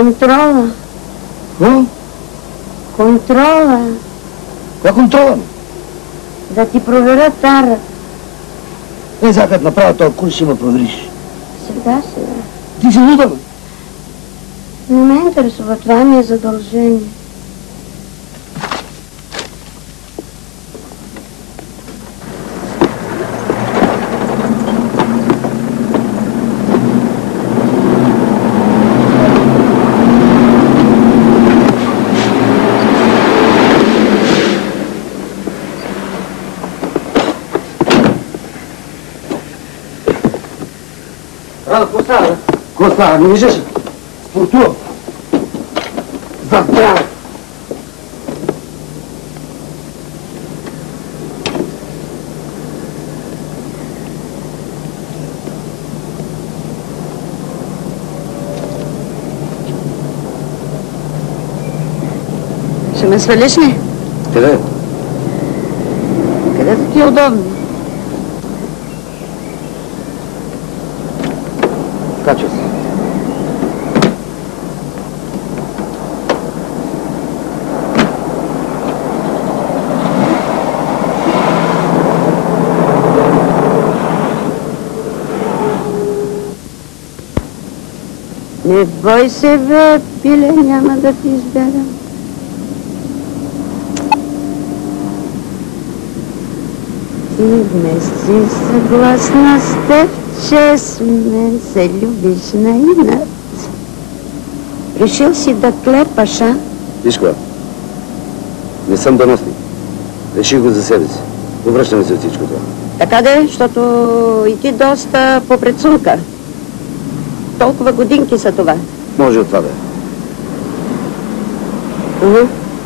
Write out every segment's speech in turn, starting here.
Контрола. Какво? Контрола. Каква контрола? Да ти проверя тара. Сега като направя този курс, ще ме провериш. Сега. Ти си луда, бе. Не ме интересува, това ми е задължение. Какво става? Не виждаш ли? Спортувам. Забравя! Ще ме свалиш ли? Къде? Където ти е удобно. Качва се. Не бой се, бе, пиле, няма да ти избягам. Ти не си съгласна с теб, че сме се любиш на инат. Решил си да клепаш, а? Виж кога? Не съм доносник. Реших го за себе си. Повръщаме се от всичко това. Така де, защото и ти доста попрецунка. Толкова годинки са това. Може от това да е.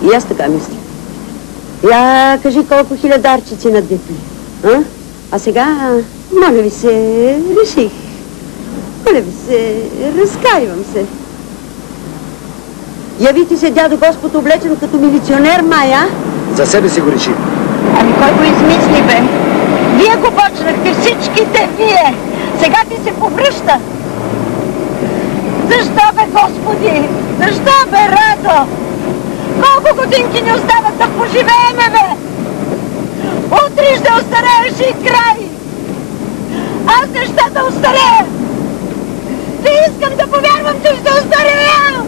И аз така мисля. Я кажи колко хилядарчици надвипли. А сега, моля ви се, реших. Моля ви се, разкаивам се. Яви се дядо Господ облечен като милиционер, Майя. За себе си го реши. Ами кой го измисли, бе? Вие го почнахте, всичките вие. Сега ти се повръща. Защо, бе, Господи? Защо, бе, Радо? Колко годинки ни остават да поживееме, бе? Утре ще остарееш и край. Аз не ще да остарея. Не искам да повярвам, че ще остарея.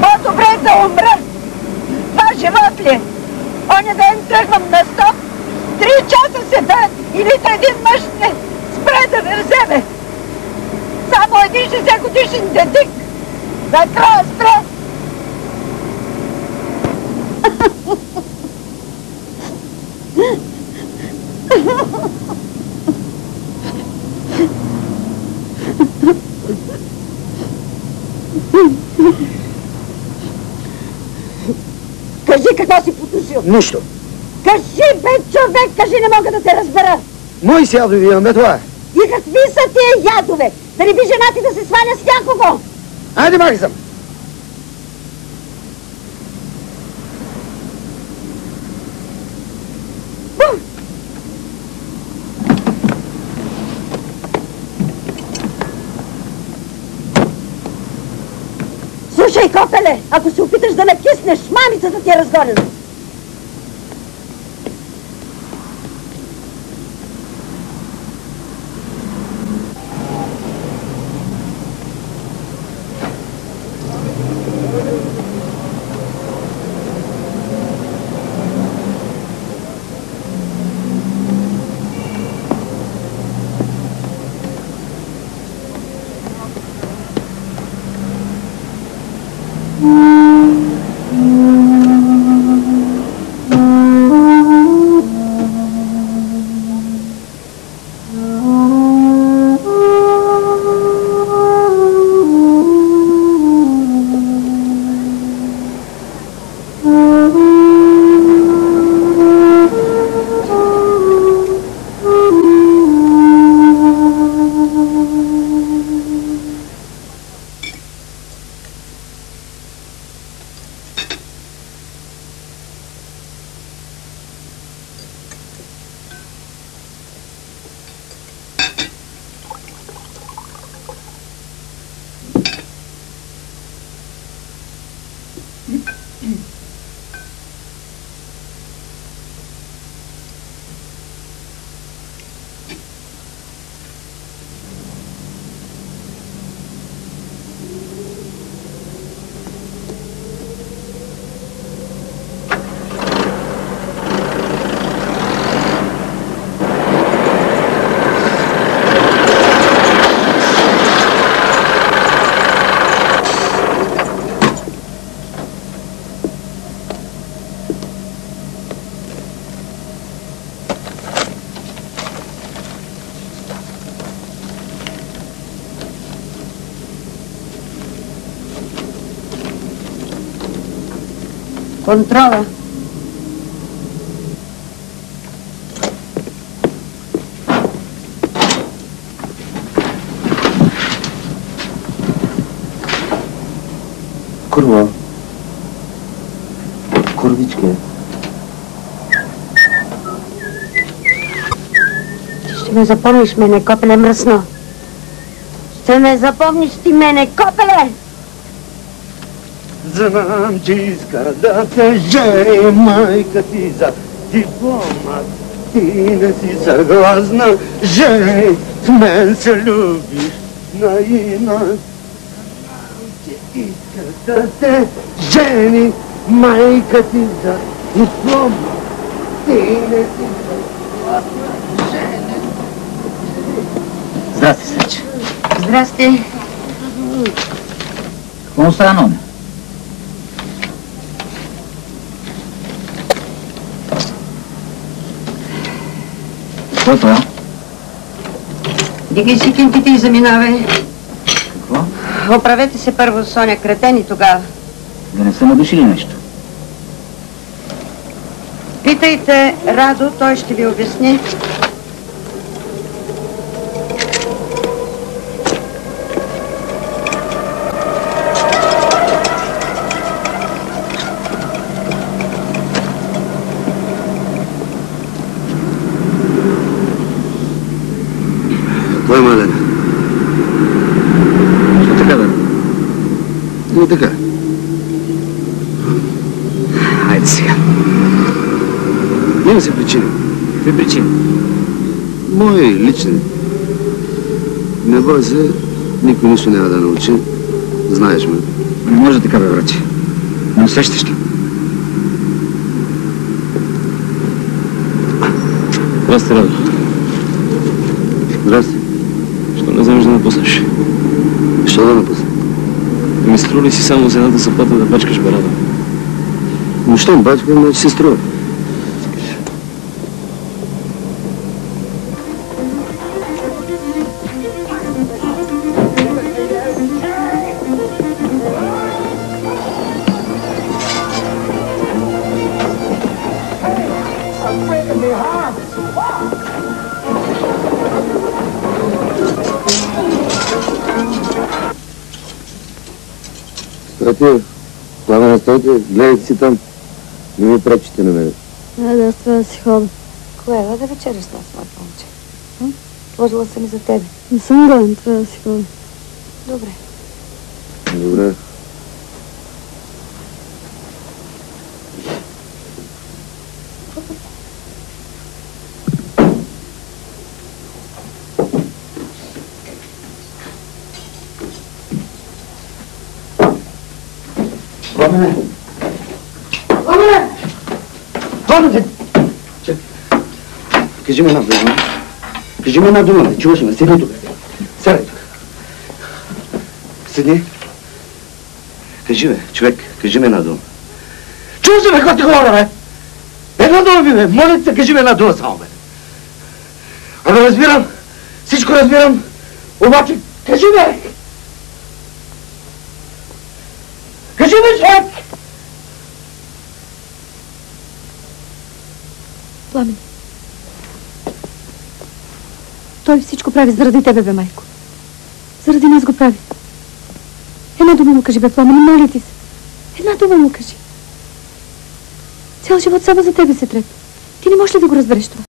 По-добре да умра. Това живот ли? Оня ден тръгвам на стоп. 3 часа седа и нито един мъж не спре да ме вземе. Само един 60-годишен детик. Накрая спре. Кажи какво си потушил. Нищо. Кажи, бе, човек, кажи, не мога да те разбера. Мои си ядови имам, бе, това е. И какви са тия ядове? Да не би жена ти да се сваля с някого? Айде, махай съм. Слушай, копеле, ако се опиташ да накиснеш, мамицата ти е разгонена. Контрола. Курва. Курвичке. Ще ме запомниш, мене, копеле мръсно. Ще ме запомниш ти, мене, копеле! Знам, че иска да те жени майка ти за диплома. Ти не си съгласна, жени, с мен се любиш наина. Знам, че иска да те жени майка ти за диплома. Ти не си съгласна, жени. Здрасти, Сече. Здрасти. Какво стана? Какво е това? Дигай си кинтите и заминавай. Какво? Оправете се първо, Соня, кретени тогава. Да не са надушили нещо? Питайте Радо, той ще ви обясни. Кой е Малена? Що така, бе? Не така. Хайде сега. Има се причини. Какви причини? Мои лични. Не бой се, никой нищо няма да научи. Знаеш ме. Не може така, бе, враче. Не усещаш ли? Здрасти, Радо. Здрасти. Що не вземеш да напуснеш? Що да напусна? Ми струва ли си само за едната заплата да бачкаш, бе, Радо? Но щом бачка, значи се струва. Стойте, Пламена, стойте, гледайте си там. Не ми пречите на мене. Да, трябва да си хода. Кое е да вечеря с нас, моето момче? Сложила съм и за тебе. Не съм гладен, трябва да си хода. Добре. Добре. Пламене! Пламене! Пламене! Чакай. Кажи ми една дума. Кажи ми една дума, бе. Чуваш ме? Седи тук. Сядай тук. Седни. Кажи, бе, човек, кажи ми една дума. Чуваш ли, бе, какво ти говоря, бе? Една дума ми, бе. Моля те, кажи ми една дума само, бе. Абе, разбирам. Всичко разбирам. Обаче, кажи, бе. Кажи ми, човек! Пламен. Той всичко прави заради тебе, бе, майко. Заради нас го прави. Една дума му кажи, бе, Пламен, моля ти се. Една дума му кажи. Цял живот само за тебе се трепи. Ти не можеш ли да го разбереш това?